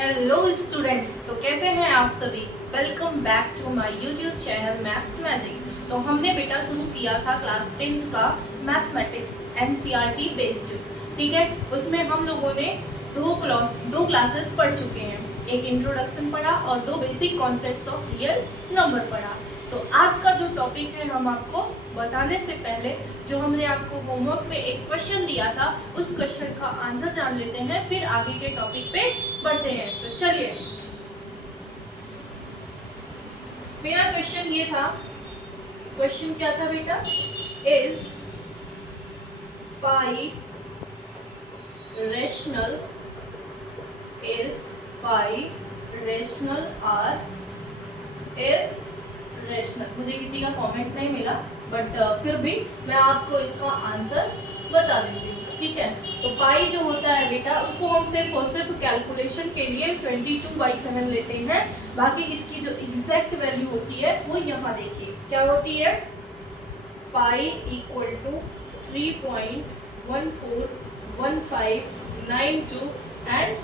Hello students, तो कैसे हैं आप सभी। Welcome back to my YouTube channel Maths Magic. तो हमने बेटा शुरू किया था क्लास 10 का मैथमेटिक्स एनसीईआरटी बेस्ड, ठीक है। उसमें हम लोगों ने दो क्लासेस पढ़ चुके हैं, एक इंट्रोडक्शन पढ़ा और दो basic concepts of real number पढ़ा। तो आज का जो टॉपिक है, हम आपको बताने से पहले जो हमने आपको होमवर्क में एक क्वेश्चन दिया था, उस क्वेश्चन का आंसर जान लेते हैं, फिर आगे के टॉपिक पे बढ़ते हैं। तो चलिए, मेरा क्वेश्चन ये था। क्वेश्चन क्या था बेटा? Is pi rational? Is pi rational or irrational? मुझे किसी का कमेंट नहीं मिला, बट फिर भी मैं आपको इसका आंसर बता देती हूँ, ठीक है। तो पाई जो होता है बेटा, उसको हम सिर्फ और सिर्फ कैलकुलेशन के लिए 22/7 लेते हैं। बाकी इसकी जो एग्जैक्ट वैल्यू होती है वो यहाँ देखिए क्या होती है। Pi equal to 3.141592 and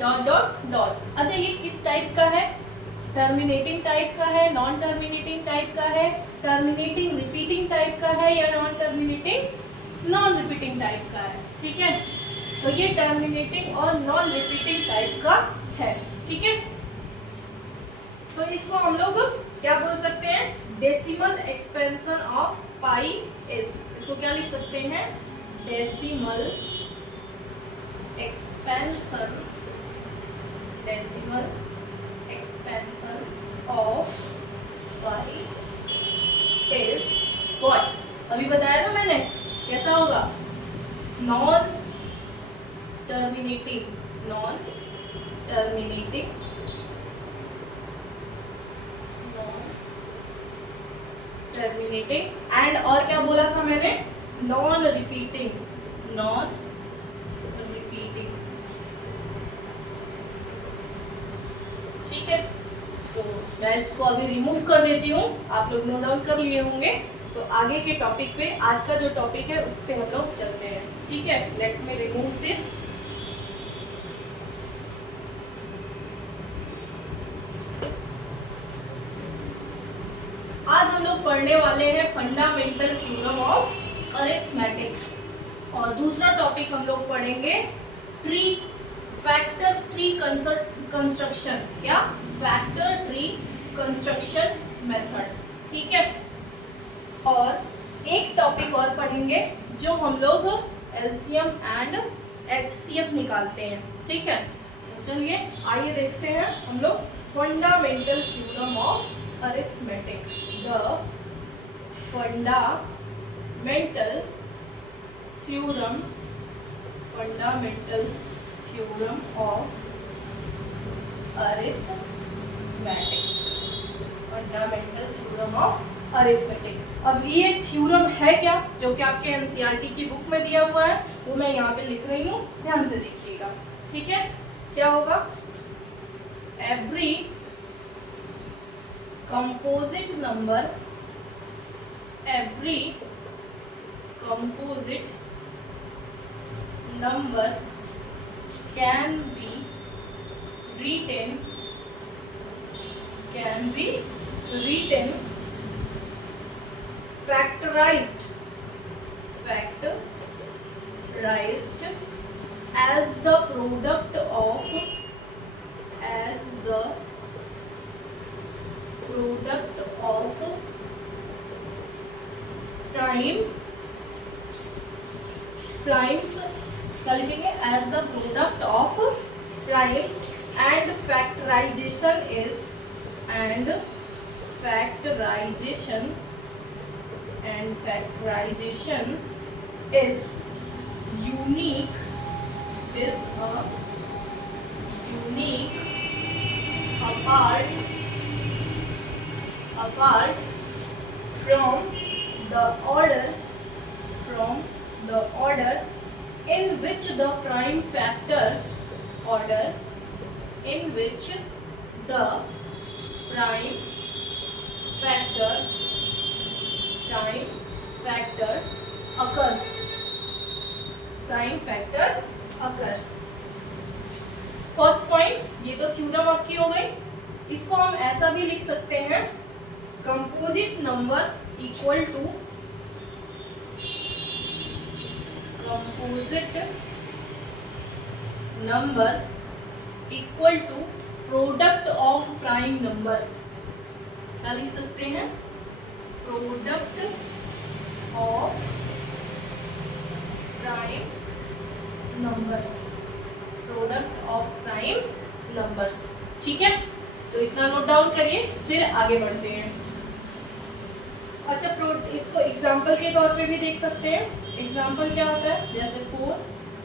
dot dot dot. अच्छा, ये किस टाइप का है? टर्मिनेटिंग टाइप का है, नॉन टर्मिनेटिंग टाइप का है, टर्मिनेटिंग रिपीटिंग टाइप का है, या non terminating non repeating type का है, ठीक है। तो ये टर्मिनेटिंग और नॉन रिपीटिंग टाइप का है, ठीक है। तो इसको हम लोग क्या बोल सकते हैं? Decimal expansion of pi is. इसको क्या लिख सकते हैं? Decimal expansion of pi is what? अभी बताया ना मैंने, कैसा होगा? नॉन टर्मिनेटिंग एंड और क्या बोला था मैंने? Non repeating. ठीक है, तो मैं इसको अभी रिमूव कर देती हूँ। आप लोग नोट डाउन कर लिए होंगे। तो आगे के टॉपिक पे, आज का जो टॉपिक है उस पे हम लोग चलते हैं, ठीक है। Let me remove this. आज हम लोग पढ़ने वाले हैं फंडामेंटल थ्योरम ऑफ अरिथमेटिक्स, और दूसरा टॉपिक हम लोग पढ़ेंगे फैक्टर ट्री कंस्ट्रक्शन। क्या? फैक्टर ट्री कंस्ट्रक्शन मेथड, ठीक है। और एक टॉपिक और पढ़ेंगे जो हम लोग एलसीएम एंड एचसीएफ निकालते हैं, ठीक है। चलिए आइए देखते हैं हम लोग fundamental theorem of arithmetic. The fundamental theorem of arithmetic. अब ये थ्योरम है क्या, जो कि आपके एनसीईआरटी की बुक में दिया हुआ है, वो मैं यहाँ पे लिख रही हूँ, ध्यान से देखिएगा, ठीक है। क्या होगा? Every composite number can be written factorized as the product of primes, क्या लिखेंगे? as the product of primes, and factorization is unique apart from the order in which the prime factors occurs. Prime factors occurs. First point, ये तो theorem आपकी हो गई। इसको हम ऐसा भी लिख सकते हैं, composite number equal to composite number equal to product of prime numbers. क्या लिख सकते हैं? Product of prime numbers, product of prime numbers. ठीक है, तो इतना नोट डाउन करिए, फिर आगे बढ़ते हैं। अच्छा, इसको एग्जाम्पल के तौर पे भी देख सकते हैं। एग्जाम्पल क्या होता है? जैसे 4,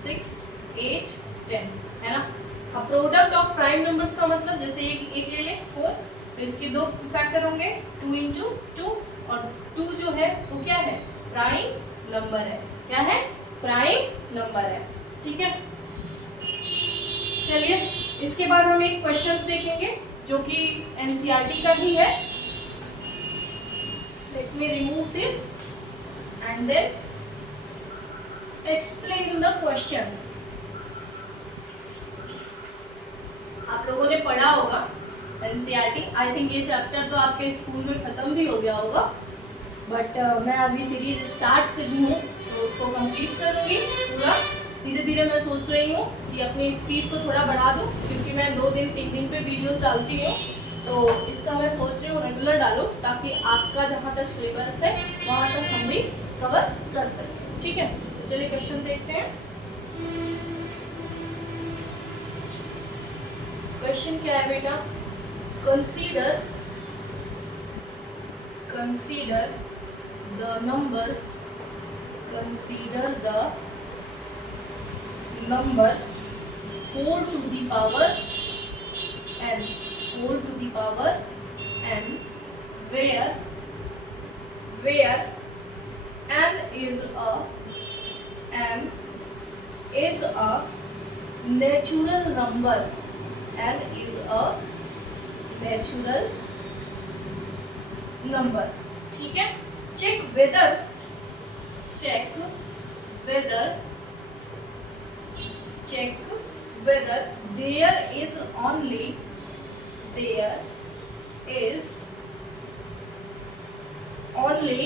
6, 8, 10, है ना। अब प्रोडक्ट ऑफ प्राइम नंबर्स का मतलब, जैसे एक ले लें 4, तो इसके दो फैक्टर होंगे, 2 इंटू 2, और 2 जो है वो क्या है? प्राइम नंबर है। क्या है? प्राइम नंबर है। ठीक है, चलिए इसके बाद हम एक क्वेश्चंस देखेंगे जो कि एनसीईआरटी का ही है। Let me remove this and then explain the question. आप लोगों ने पढ़ा होगा एनसीईआरटी, आई थिंक ये चैप्टर तो आपके स्कूल में खत्म भी हो गया होगा, बट मैं अभी सीरीज स्टार्ट करी हूँ तो उसको कंप्लीट करूँगी पूरा। धीरे धीरे मैं सोच रही हूँ कि अपनी स्पीड को थोड़ा बढ़ा दूँ, क्योंकि मैं 2 दिन 3 दिन पे वीडियोस डालती हूँ, तो इसका मैं सोच रही हूँ रेगुलर डालूँ, ताकि आपका जहाँ तक सिलेबस है वहाँ तक हम भी कवर कर सकें। ठीक है, तो चलिए क्वेश्चन देखते हैं। क्वेश्चन क्या है बेटा? Consider the numbers, consider the numbers 4 to the power n, 4 to the power n, where n is a natural number, n is a natural number। ठीक है, check whether there is only only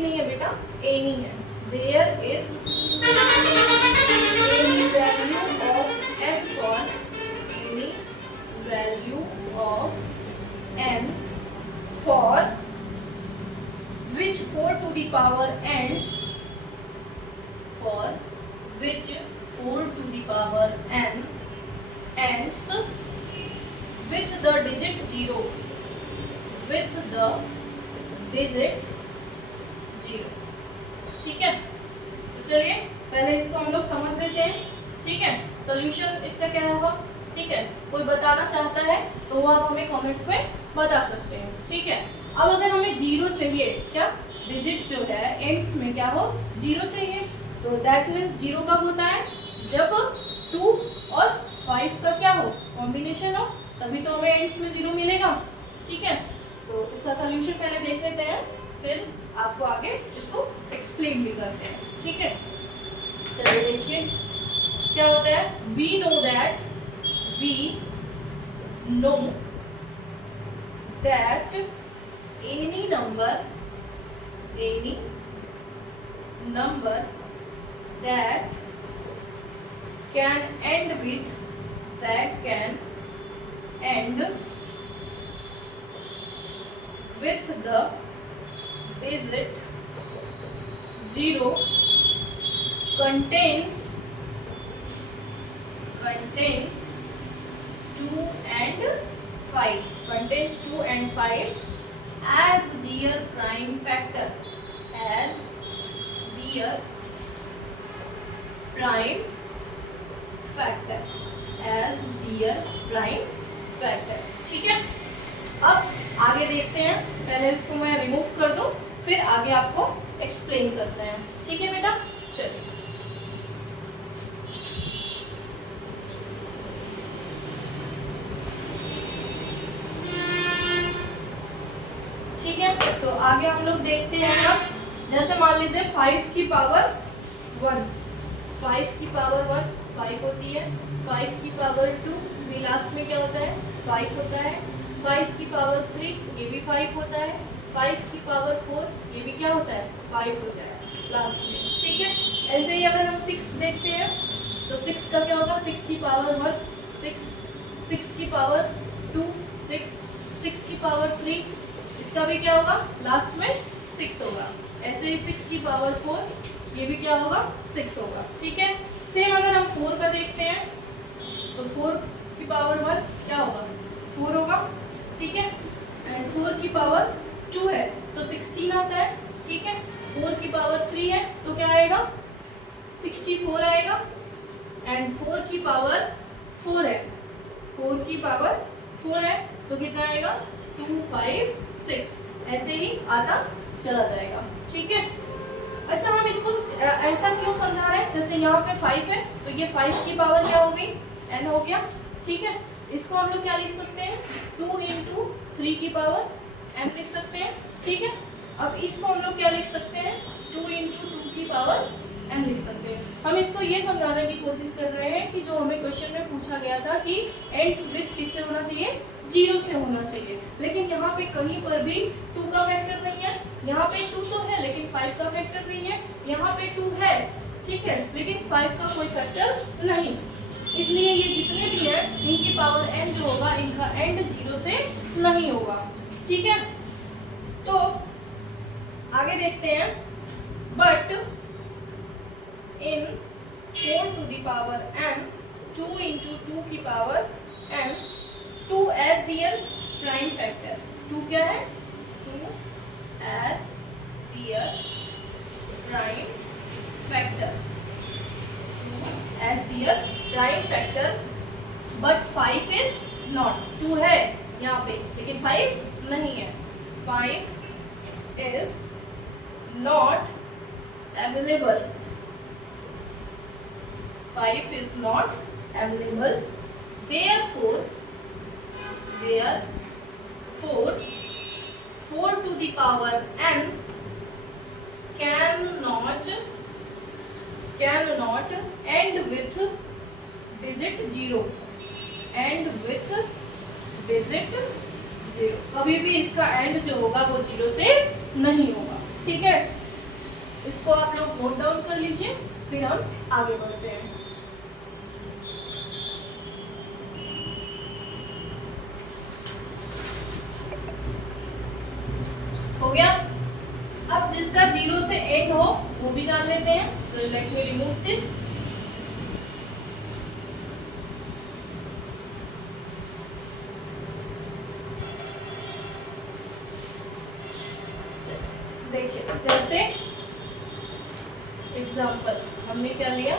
नहीं है बेटा, any है। there is any value of n for any value of n for which 4 to the power ends, for which 4 to the power n ends with the digit 0, with the digit 0। ठीक है, तो चलिए पहले इसको हम लोग समझ लेते हैं। ठीक है, सॉल्यूशन इसका क्या होगा? ठीक है, कोई बताना चाहता है तो वो आप हमें कमेंट में बता सकते हैं। ठीक है, अब अगर हमें 0 चाहिए, क्या डिजिट जो है एंड्स में क्या हो? 0 चाहिए, तो दैट मीन्स 0 कब होता है? जब 2 और 5 का क्या हो? कॉम्बिनेशन हो, तभी तो हमें एंड्स में 0 मिलेगा। ठीक है, तो इसका सॉल्यूशन पहले देख लेते हैं, फिर आपको आगे इसको एक्सप्लेन भी करते हैं। ठीक है, चलिए देखिए क्या होता है। We know that any number that can end with the digit 0 contains 2 and 5, contains 2 and 5 as their prime factor, as their prime factor, as their prime factor। ठीक है, अब आगे देखते हैं। पहले इसको मैं रिमूव कर दूं, फिर आगे आपको एक्सप्लेन करते हैं। ठीक है बेटा, चलिए। ठीक है, तो आगे हम लोग देखते हैं। अब जैसे मान लीजिए 5 की पावर 1, 5 की पावर 1 5 होती है, 5 की पावर 2 भी लास्ट में क्या होता है 5 होता है, 5 की पावर 3 ये भी 5 होता है, 5 की पावर 4 ये भी क्या होता है 5 होता है लास्ट में, ठीक है। ऐसे ही अगर हम 6 देखते हैं तो 6 का क्या होगा 6 की पावर 1 6, 6 की पावर 2 6, 6 की पावर 3 इसका भी क्या होगा लास्ट में 6 होगा। ऐसे ही 6 की पावर 4 ये भी क्या होगा 6 होगा, ठीक है। सेम अगर हम 4 का देखते हैं तो 4 की पावर 1 क्या होगा 4 होगा, ठीक है। एंड 4 की पावर 2 है तो 16 आता है, ठीक है। 4 की पावर 3 है तो क्या आएगा 64 आएगा। एंड 4 की पावर 4 है, 4 की पावर 4 है तो कितना आएगा 2 5 6 ऐसे ही आता चला जाएगा, ठीक है। अच्छा हम इसको ऐसा क्यों समझा रहे हैं, जैसे यहाँ पे 5 है तो ये 5 की पावर क्या हो गई n हो गया, ठीक है। इसको हम लोग क्या लिख सकते हैं 2 इंटू 3 की पावर n लिख सकते हैं, ठीक है। अब इसको हम लोग क्या लिख सकते हैं 2 इंटू 2 की पावर n लिख सकते हैं। हम इसको ये समझाने की कोशिश कर रहे हैं कि जो हमें क्वेश्चन में पूछा गया था कि एंड्स विथ किससे होना चाहिए 0 से होना चाहिए, लेकिन यहाँ पे कहीं पर भी 2 का फैक्टर नहीं है। यहाँ पे 2 तो है लेकिन 5 का फैक्टर नहीं है, यहाँ पे 2 है, ठीक है, लेकिन 5 का कोई फैक्टर नहीं। इसलिए ये जितने भी हैं इनकी पावर n जो होगा इनका एंड 0 से नहीं होगा, ठीक है। तो आगे देखते हैं, but in 4 to the power n 2 into 2 की power n 2 as their prime factor, 2 क्या है 2 as their prime factor, 2 as their prime factor, but 5 is not, 2 है यहाँ पे लेकिन 5 नहीं है, 5 is not available, 5 is not available, therefore 4 to the power n cannot end with digit 0, end with digit 0, कभी भी इसका एंड जो होगा वो 0 से नहीं होगा, ठीक है। इसको आप लोग नोट डाउन कर लीजिए, फिर हम आगे बढ़ते हैं। हो गया। अब जिसका 0 से एंड हो वो भी जान लेते हैं, तो लेट मी रिमूव दिस। देखिए जैसे एग्जाम्पल हमने क्या लिया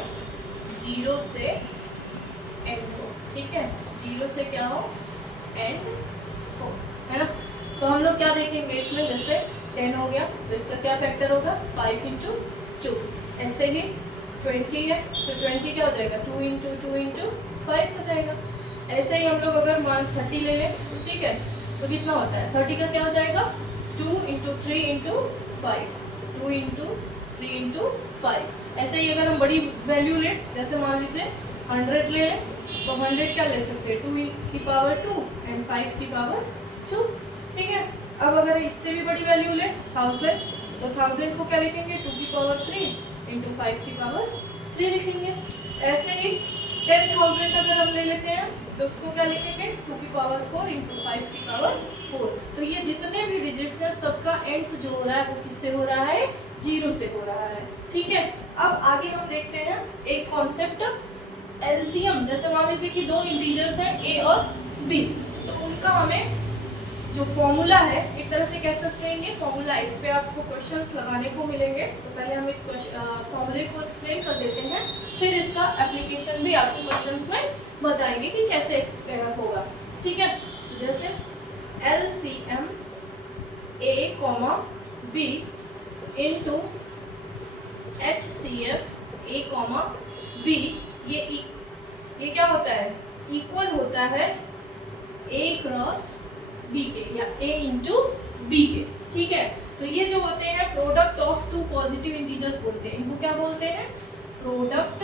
0 से एंड हो, ठीक है, 0 से क्या हो एंड हो, है ना। तो हम लोग क्या देखेंगे इसमें, जैसे 10 हो गया तो इसका क्या फैक्टर होगा 5 इंटू 2, ऐसे ही 20 है तो 20 क्या हो जाएगा 2 इंटू 2 इंटू 5 हो जाएगा। ऐसे ही हम लोग अगर मान 30 ले लें, ठीक है, तो कितना होता है 30 का क्या हो जाएगा 2 इंटू 3 इंटू 5, 2 इंटू 3 इंटू 5। ऐसे ही अगर हम बड़ी वैल्यू लें, जैसे मान लीजिए 100 ले लें तो 100 क्या ले सकते हैं 2 की पावर 2 एंड 5 की पावर 2, ठीक है। अब अगर इससे भी बड़ी वैल्यू लें 1000 तो 1000 को क्या लिखेंगे 2 की पावर 3 इंटू 5 की पावर 3 लिखेंगे। ऐसे ही 10,000 अगर हम ले लेते हैं तो उसको क्या लिखेंगे 2 की पावर 4 इंटू 5 की पावर 4। तो ये जितने भी डिजिट्स हैं सबका एंड्स जो हो रहा है वो किससे हो रहा है 0 से हो रहा है, ठीक है। अब आगे हम देखते हैं एक कॉन्सेप्ट एलसीएम। जैसे मान लीजिए कि दो इंटीजर्स हैं ए और बी, तो उनका हमें जो फॉर्मूला है एक तरह से कह सकते हैं ये फॉर्मूला, इस पे आपको क्वेश्चंस लगाने को मिलेंगे। तो पहले हम इस फॉर्मूले को एक्सप्लेन कर देते हैं, फिर इसका एप्लीकेशन भी आपको क्वेश्चंस में बताएंगे कि कैसे होगा, ठीक है। जैसे LCM A, B into HCF A, B, ये क्या होता है इक्वल होता है A क्रॉस B के या A इंटू B के, ठीक है। तो ये जो होते हैं product of two positive integers बोलते हैं, इनको क्या बोलते हैं product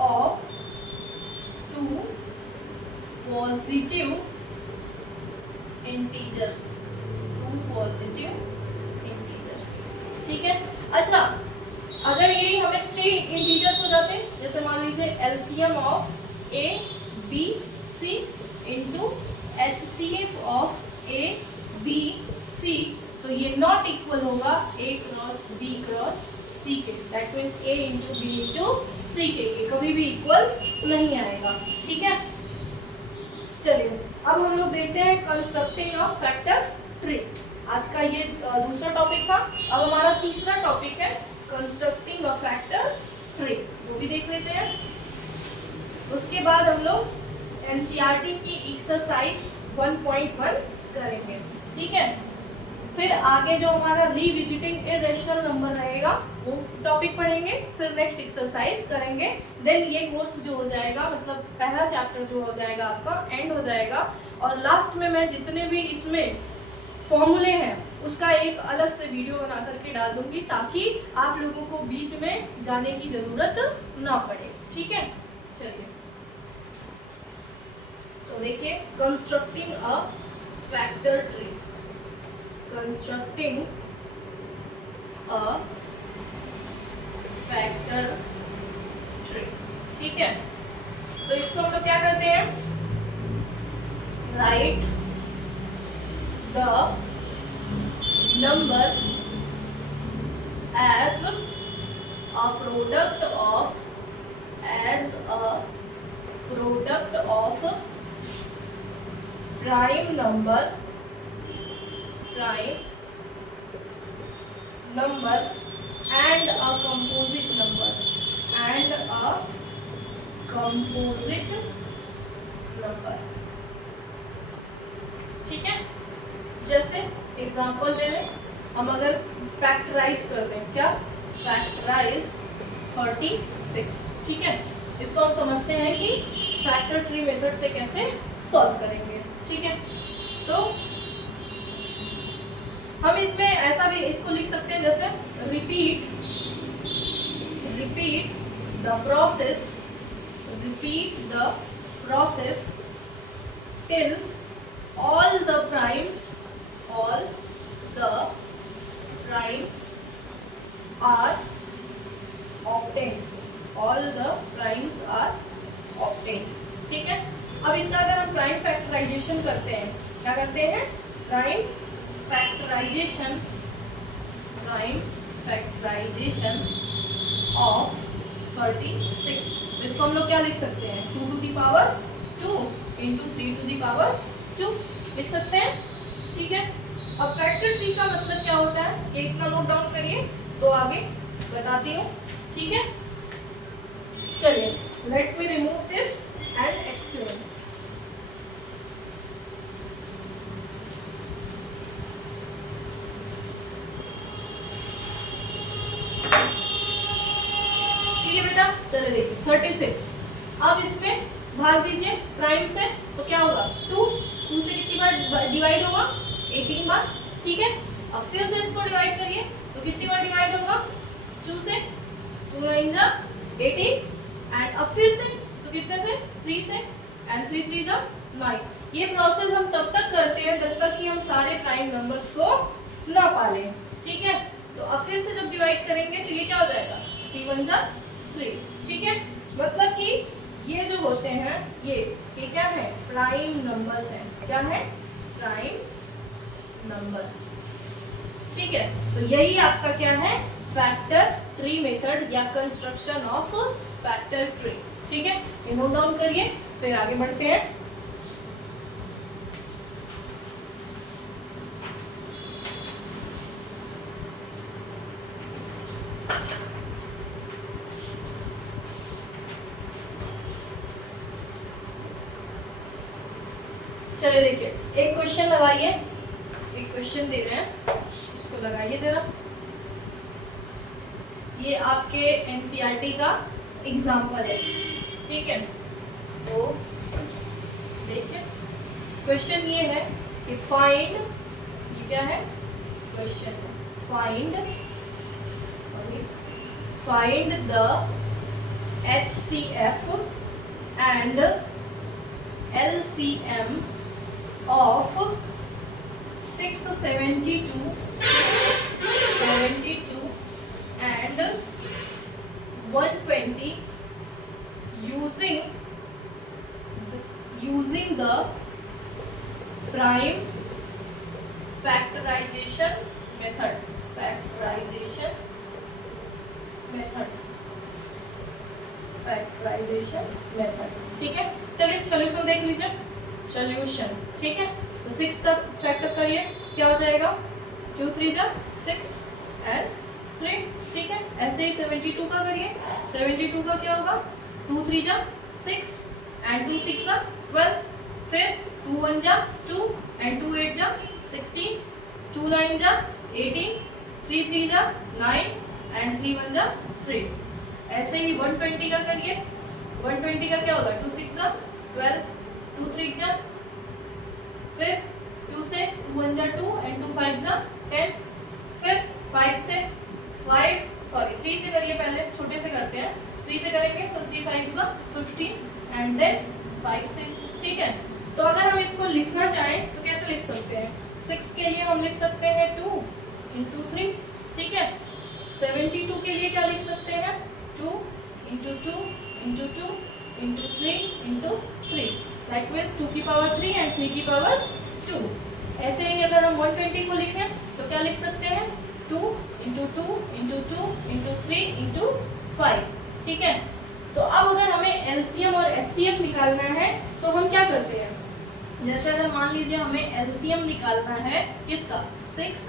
of two positive integers, two positive integers. ठीक है। अच्छा, अगर ये हमें 3 इंटीजर्स हो जाते, जैसे मान लीजिए LCM of a b c into HCF of a b c, तो ये नॉट इक्वल होगा a cross b cross c के, that means a into b into c के, ये कभी भी इक्वल नहीं आएगा। ठीक है। चलिए अब हम लोग देखते हैं कंस्ट्रक्टिंग अ फैक्टर ट्री। आज का ये दूसरा टॉपिक था। अब हमारा तीसरा टॉपिक है कंस्ट्रक्टिंग अ फैक्टर ट्री, वो भी देख लेते हैं। उसके बाद हम लोग एनसीईआरटी की एक्सरसाइज 1.1 करेंगे। ठीक है। फिर आगे जो हमारा रिविजिटिंग इरेशनल नंबर रहेगा वो टॉपिक पढ़ेंगे, फिर नेक्स्ट एक्सरसाइज करेंगे। देन ये कोर्स जो हो जाएगा, मतलब पहला चैप्टर जो हो जाएगा आपका एंड हो जाएगा। और लास्ट में मैं जितने भी इसमें फॉर्मूले हैं उसका एक अलग से वीडियो बना करके डाल दूंगी, ताकि आप लोगों को बीच में जाने की जरूरत ना पड़े। ठीक है। चलिए तो देखिए, constructing a factor tree, constructing a factor tree. ठीक है। तो इसको हम लोग क्या करते हैं, right the number as a product of prime number and a composite number ठीक है। जैसे एग्जाम्पल ले लें, हम अगर फैक्टराइज करते हैं, क्या फैक्टराइज 36। ठीक है। इसको हम समझते हैं कि फैक्टर ट्री मेथड से कैसे सॉल्व करेंगे। ठीक है। तो हम इसमें ऐसा भी इसको लिख सकते हैं, जैसे repeat the process till all the primes are obtained। ठीक है। अब इसका अगर हम प्राइम फैक्टराइजेशन करते हैं, क्या करते हैं, प्राइम फैक्टराइजेशन ऑफ 36, इसको हम लोग क्या लिख सकते हैं, 2 to the power 2 into 3 to the power 2 लिख सकते हैं। ठीक है। अब फैक्टर ट्री का मतलब क्या होता है, ये इतना नोट डाउन करिए, तो आगे बताती हूँ। ठीक है। चलिए, late me remove this and explain. ठीक है बेटा, चलिए देखिए 36। अब इसमें भाग दीजिए प्राइम से, तो क्या होगा, 2 से कितनी बार डिवाइड होगा, 18 बार। ठीक है। अब फिर से इसको डिवाइड करिए, तो कितनी बार डिवाइड होगा, 2 से, 2 9 जा 18, एंड अब फिर से तो कितने से, 3 से, एंड 3 3 जा 9। ये प्रोसेस हम तब तक करते हैं जब तक कि हम सारे प्राइम नंबर्स को ना पालें। ठीक है। तो अब फिर से जब डिवाइड करेंगे तो ये क्या हो जाएगा, 3 1 जा 3। ठीक है। मतलब कि ये जो होते हैं ये क्या है, प्राइम नंबर्स हैं। क्या है, प्राइम नंबर्स। ठीक है। तो यही आपका क्या है, फैक्टर ट्री मेथड या कंस्ट्रक्शन ऑफ फैक्टर ट्री। ठीक है। ये नोट डाउन करिए, फिर आगे बढ़ते हैं। चलिए देखिए, एक क्वेश्चन लगाइए, एक क्वेश्चन दे रहे हैं, इसको लगाइए जरा। ये आपके एनसीईआरटी का एग्जाम्पल है। ठीक है। तो देखिए, क्वेश्चन ये है कि फाइंड, ये क्या है, question find find the HCF and LCM of 672 and 120 using the prime factorization method. ठीक है, चलिए सॉल्यूशन देख लीजिए। सॉल्यूशन ठीक है, तो 6 का फैक्टर करिए, क्या हो जाएगा 2 3 जा 6 एंड 3। ठीक है, ऐसे ही 72 का करिए। 72 का क्या होगा 2 3 जा 6 एंड 2 6 जा 12, फिर 2 1 जा 2 एंड 2 8 जा 16, 2 9 जा 18, 3 3 जा 9 एंड 3 1 जा 3। ऐसे ही 120 का करिए। 120 का क्या होगा 2 6 जा 12, 2 3 जा, फिर 2 से 2 1 जा 2 एंड 2 5 जा 10, फिर 3 से करिए, पहले छोटे से करते हैं। 3 से करेंगे तो 3 5 जा 15 एंड देन 5 से। ठीक है, तो अगर हम इसको लिखना चाहें तो कैसे लिख सकते हैं? 6 के लिए हम लिख सकते हैं 2 into 3। ठीक है, 72 के लिए क्या लिख सकते हैं 2 into 2 into 2 into 3 into 3, that means 2 की पावर 3 and 3 की पावर 2। ऐसे ही अगर हम 120 को लिखें तो क्या लिख सकते हैं 2 into 2 into 2 into 3 into 5। ठीक है, तो अब अगर हमें LCM और HCF निकालना है तो हम क्या करते हैं? जैसे अगर मान लीजिए हमें LCM निकालना है किसका 6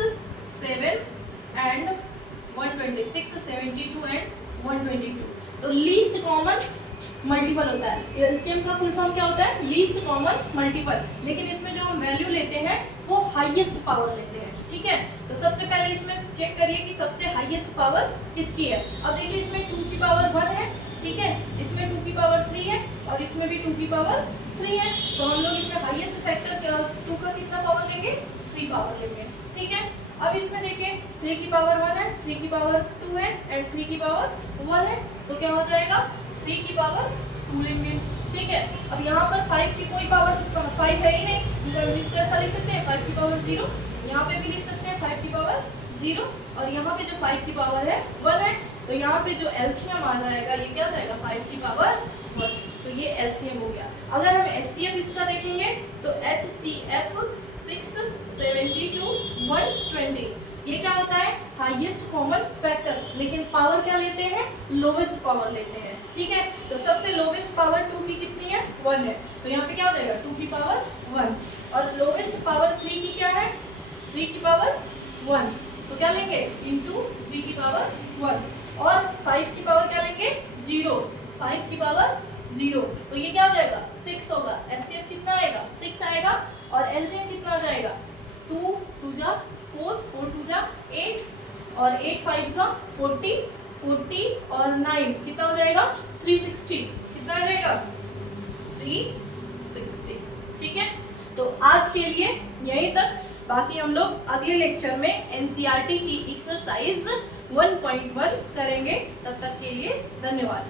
7 and 120, 6 72 and 122, तो लीस्ट कॉमन मल्टीपल होता है। एलसीएम का फुल फॉर्म क्या होता है? Least common multiple. लेकिन इसमें जो हम वैल्यू लेते हैं वो हाईएस्ट पावर लेते हैं। ठीक है, तो सबसे पहले इसमें चेक करिए कि सबसे हाईएस्ट पावर किसकी है। अब देखिए इसमें 2 की पावर 1 है, ठीक है, इसमें 2 की पावर 3 है और इसमें भी 2 की पावर 3 है। तो हम लोग इसमें हाईएस्ट फैक्टर 2 का कितना पावर लेंगे 3 पावर लेंगे। ठीक है, अब इसमें देखिए 3 की पावर 1 है, 3 की पावर 2 है एंड 3 की पावर 1 है, तो क्या हो जाएगा 3 की पावर 2 लेंगे। ठीक है, अब यहाँ पर 5 की कोई पावर 5 है ही नहीं, इसको ऐसा लिख सकते हैं 5 की पावर 0, यहाँ पे भी लिख सकते हैं 5 की पावर 0 और यहाँ पे जो 5 की पावर है 1 है, तो यहाँ पे जो एलसीएम आ जाएगा ये क्या हो जाएगा 5 की पावर 1, तो ये एलसीएम हो गया। अगर हम एचसीएफ इसका देखेंगे तो HCF 6 72 120, ये क्या होता है हाईएस्ट कॉमन फैक्टर, लेकिन पावर क्या लेते हैं लोवेस्ट पावर लेते हैं। ठीक है, तो सबसे लोवेस्ट पावर 2 की कितनी है 1 है, तो यहाँ पे क्या हो जाएगा 2 की पावर 1 और लोवेस्ट पावर 3 की क्या है 3 की पावर 1, तो क्या लेंगे इंटू 3 की पावर 1 और 5 की पावर क्या लेंगे 0, 5 की पावर 0, तो ये क्या हो जाएगा 6 होगा। एलसीएम कितना आएगा 6 आएगा और एलसीएम कितना आ जाएगा 2 2 जा 4 4 2 जा 8 और 8 5 जा 40 40 और 9 कितना हो जाएगा 360, कितना आ जाएगा 360। ठीक है, तो आज के लिए यहीं तक, बाकी हम लोग अगले लेक्चर में एनसीईआरटी की एक्सरसाइज 1.1 करेंगे। तब तक के लिए धन्यवाद।